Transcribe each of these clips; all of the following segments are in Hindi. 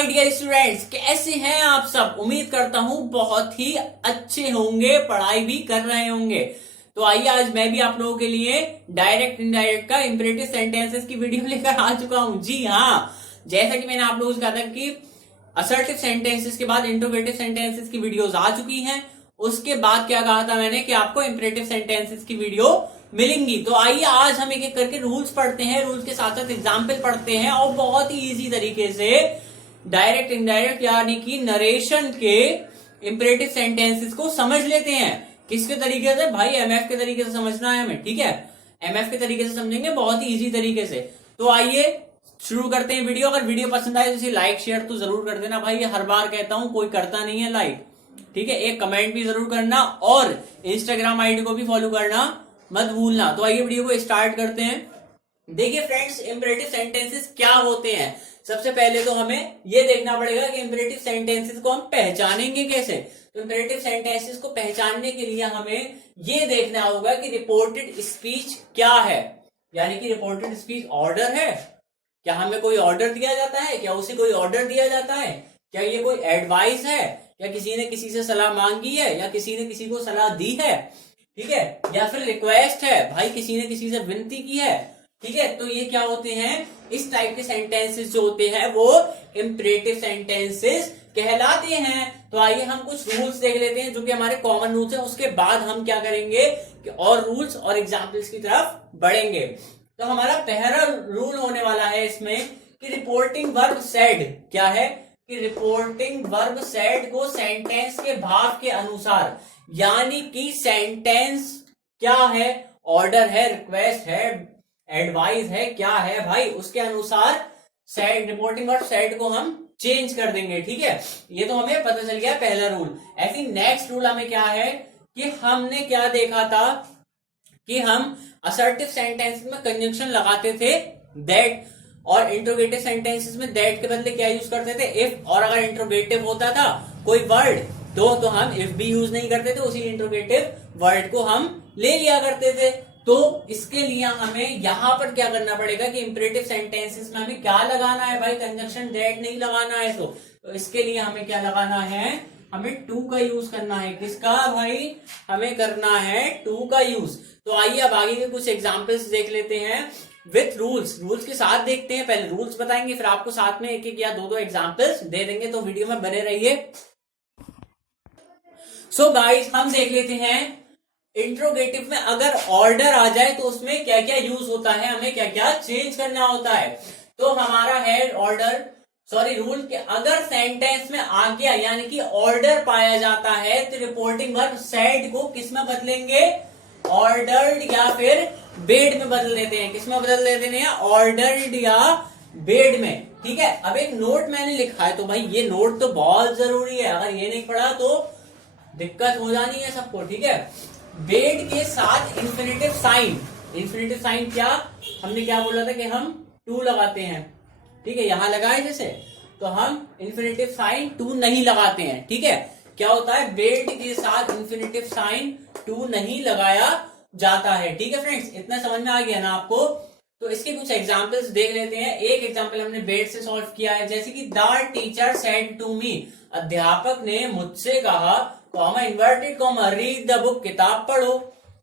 माय डियर स्टूडेंट्स, कैसे हैं आप सब। उम्मीद करता हूं बहुत ही अच्छे होंगे, पढ़ाई भी कर रहे होंगे। तो आइए आज मैं भी आप लोगों के लिए डायरेक्ट इनडायरेक्ट का इंपरेटिव सेंटेंसेस की वीडियो लेकर आ चुका हूं। जी हाँ, जैसा कि मैंने आप लोगों से कहा था कि असर्टिव सेंटेंसेस के बाद इंट्रोगेटिव सेंटेंसेस की वीडियोस आ चुकी हैं। उसके बाद क्या कहा था मैंने कि आपको इंपरेटिव सेंटेंसेस की वीडियो मिलेंगी। तो आइए आज हम एक एक करके रूल्स पढ़ते हैं, रूल्स के साथ साथ एग्जाम्पल पढ़ते हैं और बहुत ही इजी तरीके से डायरेक्ट इनडायरेक्ट यानी कि नरेशन के इंपरेटिव सेंटेंसेस को समझ लेते हैं। किसके तरीके से भाई? एमएफ के तरीके से समझना है हमें, ठीक है। एमएफ के तरीके से समझेंगे बहुत ही इजी तरीके से। तो आइए शुरू करते हैं वीडियो। अगर वीडियो पसंद आए तो इसे लाइक शेयर तो जरूर कर देना भाई, ये हर बार कहता हूं, कोई करता नहीं है लाइक, ठीक है। एक कमेंट भी जरूर करना और इंस्टाग्राम आईडी को भी फॉलो करना मत भूलना। तो आइए वीडियो को स्टार्ट करते हैं। देखिए फ्रेंड्स, इंपरेटिव सेंटेंसेस क्या होते हैं। सबसे पहले तो हमें यह देखना पड़ेगा कि इंपरेटिव सेंटेंसेस को हम पहचानेंगे कैसे। तो इंपरेटिव सेंटेंसेस को पहचानने के लिए हमें यह देखना होगा कि रिपोर्टेड स्पीच क्या है, यानी कि रिपोर्टेड स्पीच ऑर्डर है। क्या हमें कोई ऑर्डर दिया जाता है? क्या उसे कोई ऑर्डर दिया जाता है? क्या ये कोई एडवाइस है? या किसी ने किसी से सलाह मांगी है या किसी ने किसी को सलाह दी है, ठीक है। या फिर रिक्वेस्ट है, भाई किसी ने किसी से विनती की है, ठीक है। तो ये क्या होते हैं? इस टाइप के सेंटेंसेस जो होते हैं वो इंपरेटिव सेंटेंसेस कहलाते हैं। तो आइए हम कुछ रूल्स देख लेते हैं जो कि हमारे कॉमन रूल्स हैं। उसके बाद हम क्या करेंगे कि और रूल्स और एग्जाम्पल्स की तरफ बढ़ेंगे। तो हमारा पहला रूल होने वाला है इसमें कि रिपोर्टिंग वर्ब सेड क्या है, कि रिपोर्टिंग वर्ब सेड को सेंटेंस के भाव के अनुसार, यानी कि सेंटेंस क्या है, ऑर्डर है, रिक्वेस्ट है, एडवाइस है, क्या है भाई, उसके अनुसार सेड, रिपोर्टिंग वर्ब सेड को हम चेंज कर देंगे, ठीक है। ये तो हमें पता चल गया पहला रूल। ऐसी नेक्स्ट रूल हमें क्या है कि हमने क्या देखा था कि हम असर्टिव सेंटेंस में कंजंक्शन लगाते थे दैट, और इंट्रोगेटिव सेंटेंसेस में दैट के बदले क्या यूज करते थे? इफ। और अगर इंट्रोगेटिव होता था कोई वर्ड तो हम इफ भी यूज नहीं करते थे, उसी इंट्रोगेटिव वर्ड को हम ले लिया करते थे। तो इसके लिए हमें यहां पर क्या करना पड़ेगा कि इंपरेटिव सेंटेंसेस में हमें क्या लगाना है भाई? कंजंक्शन दैट नहीं लगाना है। तो इसके लिए हमें क्या लगाना है? हमें टू का यूज करना है। किसका भाई? हमें करना है टू का यूज। तो आइए अब आगे के कुछ एग्जाम्पल्स देख लेते हैं विथ रूल्स। रूल्स के साथ देखते हैं, पहले रूल्स बताएंगे फिर आपको साथ में एक एक या दो एग्जाम्पल्स दे देंगे। तो वीडियो में बने रहिए। सो गाइस, हम देख लेते हैं इंट्रोगेटिव में अगर ऑर्डर आ जाए तो उसमें क्या क्या यूज होता है, हमें क्या क्या चेंज करना होता है। तो हमारा है ऑर्डर, सॉरी रूल के अगर सेंटेंस में आज्ञा यानी कि ऑर्डर पाया जाता है तो रिपोर्टिंग वर्ब सेड को किस में बदलेंगे? ऑर्डर्ड या फिर बेड में बदल देते हैं। किस में बदल देते हैं? ऑर्डर्ड या बेड में, ठीक है। अब एक नोट मैंने लिखा है, तो भाई ये नोट तो बहुत जरूरी है, अगर ये नहीं पढ़ा तो दिक्कत हो जानी है सबको, ठीक है। बेड के साथ इंफिनिटिव साइन, इंफिनिटिव साइन क्या, हमने क्या बोला था कि हम टू लगाते हैं, ठीक है। यहां लगाए जैसे, तो हम इंफिनिटिव साइन टू नहीं लगाते हैं, ठीक है। क्या होता है? बेड के साथ इंफिनिटिव साइन टू नहीं लगाया जाता है, ठीक है फ्रेंड्स। इतना समझ में आ गया ना आपको? तो इसके कुछ एग्जाम्पल्स देख लेते हैं। एक एग्जाम्पल हमने बेड से सॉल्व किया है, जैसे कि the teacher said to me, अध्यापक ने मुझसे कहा, comma inverted comma, read the book, किताब पढ़ो।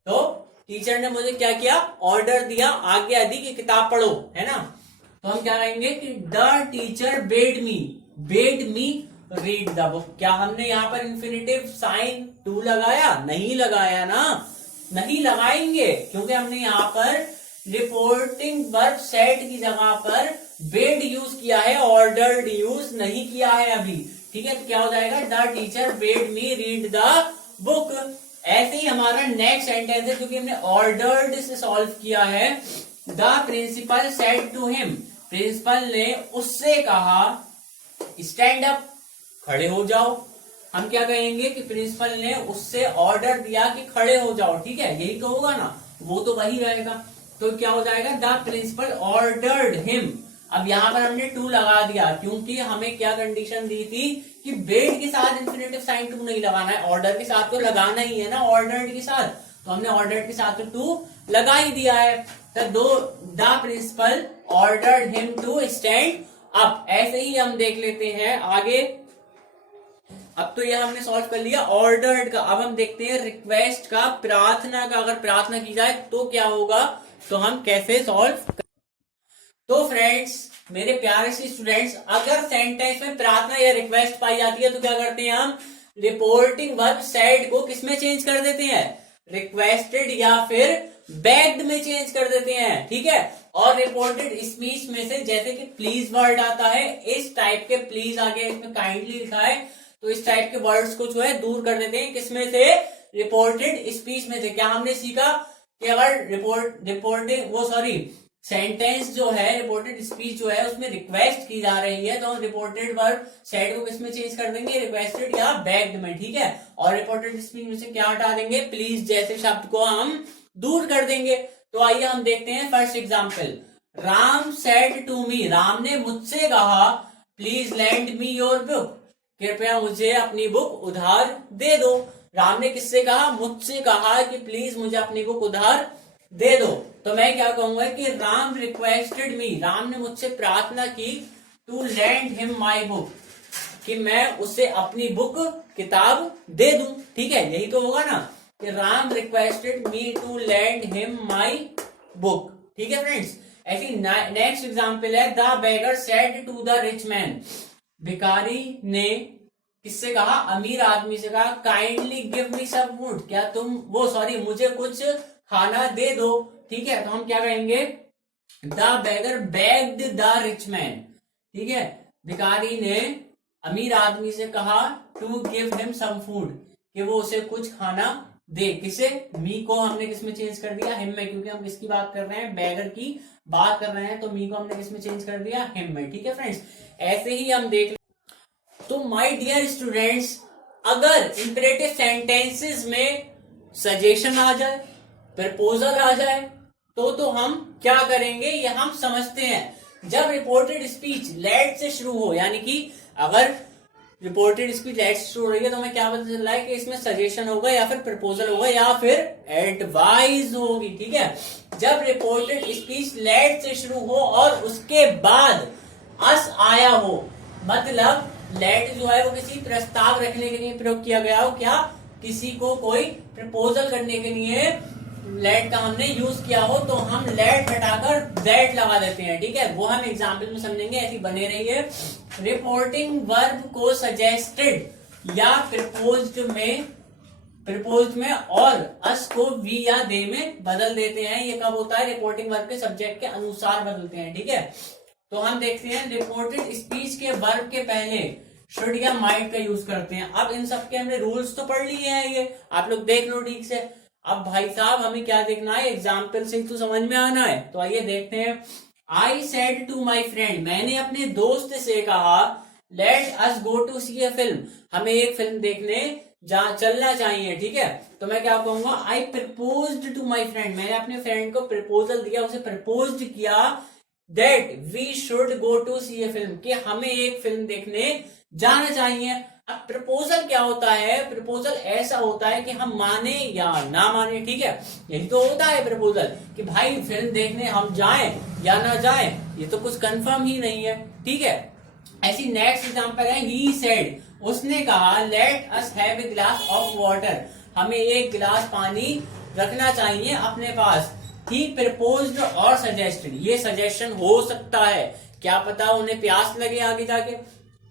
तो टीचर ने मुझे क्या किया? ऑर्डर दिया, आज्ञा दी कि किताब पढ़ो, है ना। तो हम क्या कहेंगे कि the teacher bed me read the book. क्या हमने यहाँ पर इंफिनिटिव साइन टू लगाया? नहीं लगाया ना, नहीं लगाएंगे, क्योंकि हमने यहाँ पर रिपोर्टिंग वर्ब सेड की जगह पर बेड यूज किया है, ऑर्डर्ड यूज नहीं किया है अभी, ठीक है। तो क्या हो जाएगा? The teacher bed me read the book. ऐसे ही हमारा नेक्स्ट सेंटेंस है क्योंकि हमने ऑर्डर्ड से सॉल्व किया है। The principal said to him, principal ने उससे कहा स्टैंड अप, खड़े हो जाओ। हम क्या कहेंगे कि प्रिंसिपल ने उससे ऑर्डर दिया कि खड़े हो जाओ, ठीक है। यही तो होगा ना, वो तो वही रहेगा। तो क्या हो जाएगा? The principal ordered him. अब यहां पर हमने टू लगा दिया क्योंकि हमें क्या कंडीशन दी थी कि बेड के साथ इंफिनिटिव साइन टू नहीं लगाना है, ऑर्डर के साथ तो लगाना ही है ना, ऑर्डर्ड के साथ। तो हमने ऑर्डर्ड के साथ तो टू लगा ही दिया है। तो the principal ordered him to stand अब ऐसे ही हम देख लेते हैं आगे। अब तो यह हमने सॉल्व कर लिया ऑर्डर्ड का। अब हम देखते हैं रिक्वेस्ट का, प्रार्थना का। अगर प्रार्थना की जाए तो क्या होगा, तो हम कैसे सॉल्व। तो फ्रेंड्स, मेरे प्यारे से स्टूडेंट्स, अगर सेंटेंस में प्रार्थना या रिक्वेस्ट पाई जाती है तो क्या करते हैं हम, रिपोर्टिंग वर्ब सेड को किसमें चेंज कर देते हैं, रिक्वेस्टेड या फिर बेग्ड में चेंज कर देते हैं। ठीक है, और रिपोर्टेड स्पीच में से जैसे कि प्लीज वर्ड आता है, इस टाइप के प्लीज आगे इसमें काइंडली लिखा है, तो इस टाइप के वर्ड्स को जो है दूर कर देते हैं किसमें से, रिपोर्टेड स्पीच में से। क्या हमने सीखा कि अगर सेंटेंस जो है, रिपोर्टेड स्पीच जो है उसमें रिक्वेस्ट की जा रही है तो हम रिपोर्टेड वर्ब सेड को किसमें चेंज कर देंगे, रिक्वेस्टेड या बेग्ड में। ठीक है, और रिपोर्टेड स्पीच में से क्या हटा देंगे, प्लीज जैसे शब्द को हम दूर कर देंगे। तो आइए हम देखते हैं first example. Ram said to me, Ram ने मुझसे कहा, please lend me your book, कृपया मुझे अपनी बुक उधार दे दो। राम ने किससे कहा, मुझसे कहा कि प्लीज मुझे अपनी बुक उधार दे दो। तो मैं क्या कहूंगा कि राम रिक्वेस्टेड मी, राम ने मुझसे प्रार्थना की, to lend him my book, कि मैं उसे अपनी बुक किताब दे दूं। ठीक है, यही तो होगा ना कि Ram requested me to lend him my book. ठीक है फ्रेंड्स, ऐसी नेक्स्ट एग्जांपल है, the beggar said to the rich man, भिखारी ने किससे कहा, अमीर आदमी से कहा, kindly give me some food, क्या तुम मुझे कुछ खाना दे दो। ठीक है, तो हम क्या कहेंगे, the beggar begged the rich man. ठीक है, भिखारी ने अमीर आदमी से कहा, to give him some food, कि वो उसे कुछ खाना दे। किसे, मी को हमने किसमें चेंज कर दिया, हिम में, क्योंकि हम किसकी बात कर रहे हैं, बेगर की बात कर रहे हैं, तो मी को हमने किसमें चेंज कर दिया, हिम में। ठीक है फ्रेंड्स, ऐसे ही हम देख। तो माय डियर स्टूडेंट्स, अगर इंपरेटिव सेंटेंसेस में सजेशन आ जाए, प्रपोजल आ जाए, तो हम क्या करेंगे, ये हम समझते हैं। जब रिपोर्टेड स्पीच लेट से शुरू हो, यानी कि अगर रिपोर्टेड स्पीच लेट से शुरू हो रही है तो हमें क्या पता चल रहा है कि इसमें सजेशन होगा या फिर प्रपोजल होगा या फिर एडवाइस होगी। ठीक है, जब रिपोर्टेड स्पीच लेट से शुरू हो और उसके बाद अस आया हो, मतलब लेट जो है वो किसी प्रस्ताव रखने के लिए प्रयोग किया गया हो, क्या किसी को कोई प्रपोजल करने के लिए लेट का हमने यूज किया हो, तो हम लेट हटाकर दैट लगा देते हैं। ठीक है, वो हम एग्जाम्पल में समझेंगे, ऐसी बने रहिए। रिपोर्टिंग वर्ब को सजेस्टेड या प्रपोज्ड में और अस को वी या दे में बदल देते हैं। ये कब होता है, रिपोर्टिंग वर्ब के सब्जेक्ट के अनुसार बदलते हैं। ठीक है, तो हम देखते हैं रिपोर्टेड स्पीच के वर्ब के पहले शुड या माइट का यूज करते हैं। अब इन सब के हमने रूल्स तो पढ़ लिए हैं, ये आप लोग देख लो ठीक से। अब भाई साहब हमें क्या देखना है, एग्जाम्पल से तो समझ में आना है। तो आइए देखते हैं। I said to my friend, मैंने अपने दोस्त से कहा, let us go to see a film, हमें एक फिल्म देखने चलना चाहिए। ठीक है, तो मैं क्या कहूंगा, I proposed to my friend, मैंने अपने फ्रेंड को प्रपोजल दिया, उसे प्रपोज्ड किया, that we should go to see a film, कि हमें एक फिल्म देखने जाना चाहिए। अब प्रपोजल क्या होता है, प्रपोजल ऐसा होता है कि हम माने या ना माने। ठीक है, यही तो होता है प्रपोजल, कि भाई फिल्म देखने हम जाएं या ना जाएं, ये तो कुछ कंफर्म ही नहीं है। ठीक है, ऐसी नेक्स्ट एग्जांपल है, ही सेड, उसने कहा, let us have a glass of water, हमें एक गिलास पानी रखना चाहिए अपने पास। ही प्रपोज्ड और सजेस्टेड, ये सजेशन हो सकता है, क्या पता उन्हें प्यास लगे आगे जाके।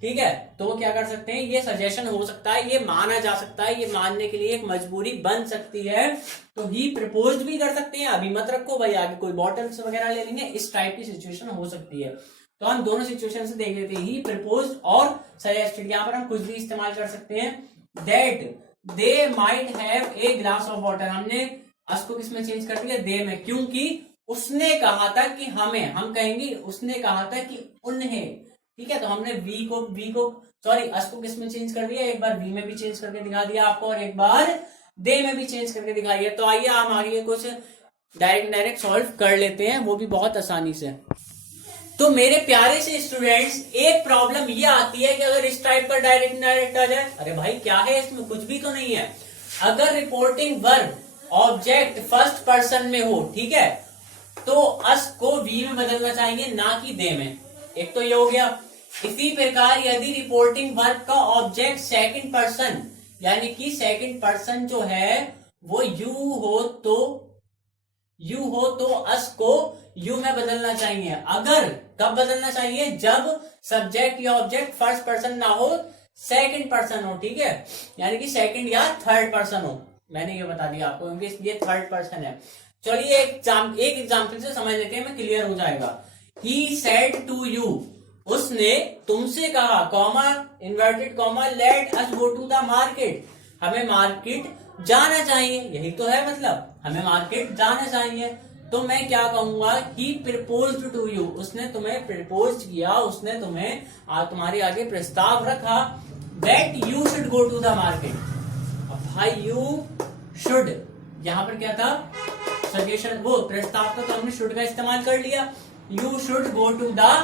ठीक है, तो वो क्या कर सकते हैं, ये सजेशन हो सकता है, ये माना जा सकता है, ये मानने के लिए एक मजबूरी बन सकती है। तो ही प्रपोज्ड भी कर सकते हैं, अभी मत रखो भाई, आगे कोई बॉटल्स वगैरह ले लेंगे, इस टाइप की सिचुएशन हो सकती है। तो हम दोनों सिचुएशन से देख लेते हैं, ही प्रपोज्ड और सजेस्टेड। यहाँ पर हम कुछ भी इस्तेमाल कर सकते हैं। That they might have a glass of water, हमने अस को किसमें चेंज कर दिया, दे में, क्योंकि उसने कहा था कि हमें, हम कहेंगे उसने कहा था कि उन्हें। ठीक है, तो हमने अस को किसमें चेंज कर दिया, एक बार वी में भी चेंज करके दिखा दिया आपको और एक बार दे में भी चेंज करके दिखाई है। तो आइए हम आगे कुछ डायरेक्ट सॉल्व कर लेते हैं, वो भी बहुत आसानी से। तो मेरे प्यारे से स्टूडेंट्स, एक प्रॉब्लम ये आती है कि अगर इस टाइप का डायरेक्ट इनडायरेक्ट आ जाए, अरे भाई क्या है इसमें, कुछ भी तो नहीं है। अगर reporting verb object first person में हो, ठीक है, तो अस को वी में बदलना चाहिए, ना कि दे में। एक तो ये हो गया। इसी प्रकार यदि रिपोर्टिंग वर्क का ऑब्जेक्ट सेकंड पर्सन, यानी कि सेकंड पर्सन जो है वो यू हो तो अस को यू में बदलना चाहिए। अगर कब बदलना चाहिए? जब सब्जेक्ट या ऑब्जेक्ट फर्स्ट पर्सन ना हो, सेकंड पर्सन हो। ठीक है, यानी कि सेकंड या थर्ड पर्सन हो। मैंने ये बता दिया आपको क्योंकि ये थर्ड पर्सन है। चलिए एक एग्जाम्पल से समझ लेते हैं, मैं क्लियर हो जाएगा। ही सेड टू यू, उसने तुमसे कहा, comma inverted comma, let us go to the market, हमें मार्केट जाना चाहिए। यही तो है मतलब, हमें मार्केट जाना चाहिए। तो मैं क्या कहूंगा? ही प्रपोज्ड टू यू, उसने तुम्हें प्रपोज किया, उसने तुम्हें तुम्हारे आगे प्रस्ताव रखा that you should go to the market. अब भाई यू शुड, यहां पर क्या था? सजेशन, वो प्रस्ताव था, तो हमने शुड का इस्तेमाल कर लिया। You should go to the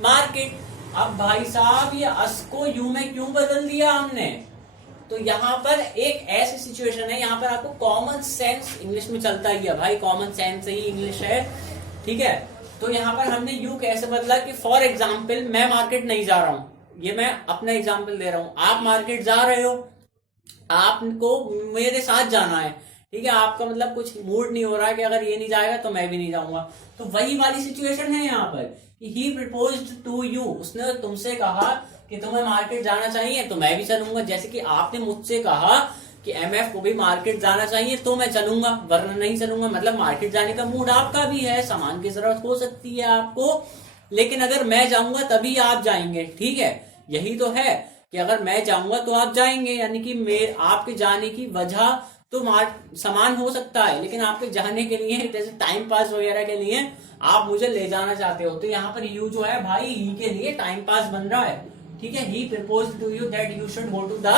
market. अब भाई साहब ये अस को यू में क्यों बदल दिया हमने? तो यहाँ पर एक ऐसी सिचुएशन है, यहाँ पर आपको कॉमन सेंस, इंग्लिश में चलता ही है भाई, कॉमन सेंस ही इंग्लिश है। ठीक है, तो यहाँ पर हमने यू कैसे बदला कि फॉर एग्जाम्पल मैं मार्केट नहीं जा रहा हूं, ये मैं अपना एग्जाम्पल दे रहा हूं, आप मार्केट जा रहे हो, आपको मेरे साथ जाना है। ठीक है, आपका मतलब कुछ मूड नहीं हो रहा है कि अगर ये नहीं जाएगा तो मैं भी नहीं जाऊंगा। तो वही वाली सिचुएशन है यहाँ पर कि ही प्रपोज्ड टू यू, उसने तुमसे कहा कि तुम्हें मार्केट जाना चाहिए तो मैं भी चलूंगा। जैसे कि आपने मुझसे कहा कि एमएफ को भी मार्केट जाना चाहिए तो मैं चलूंगा, वरना नहीं चलूंगा। मतलब मार्केट जाने का मूड आपका भी है, सामान की जरूरत हो सकती है आपको, लेकिन अगर मैं जाऊंगा तभी आप जाएंगे। ठीक है, यही तो है कि अगर मैं जाऊंगा तो आप जाएंगे, यानी कि आपके जाने की वजह तो सामान हो सकता है, लेकिन आपके जाने के लिए, जैसे टाइम पास वगैरह के लिए आप मुझे ले जाना चाहते हो। तो यहाँ पर यू जो है भाई ही के लिए टाइम पास बन रहा है। ठीक है, he propose to you that you should go to the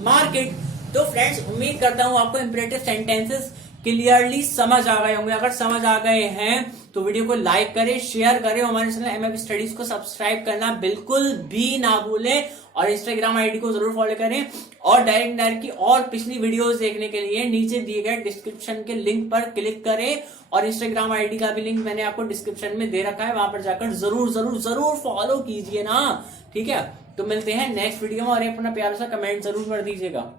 market. तो फ्रेंड्स, उम्मीद करता हूं आपको इंपरेटिव सेंटेंसेस क्लियरली समझ आ गए होंगे। अगर समझ आ गए हैं तो वीडियो को लाइक करें, शेयर करें, हमारे चैनल एमएफ स्टडीज को सब्सक्राइब करना बिल्कुल भी ना भूलें, और इंस्टाग्राम आईडी को जरूर फॉलो करें। और डायरेक्ट की और पिछली वीडियोस देखने के लिए नीचे दिए गए डिस्क्रिप्शन के लिंक पर क्लिक करें, और इंस्टाग्राम आईडी का भी लिंक मैंने आपको डिस्क्रिप्शन में दे रखा है, वहां पर जाकर जरूर जरूर जरूर फॉलो कीजिए ना। ठीक है, तो मिलते हैं नेक्स्ट वीडियो में, और अपना प्यारा सा कमेंट जरूर कर दीजिएगा।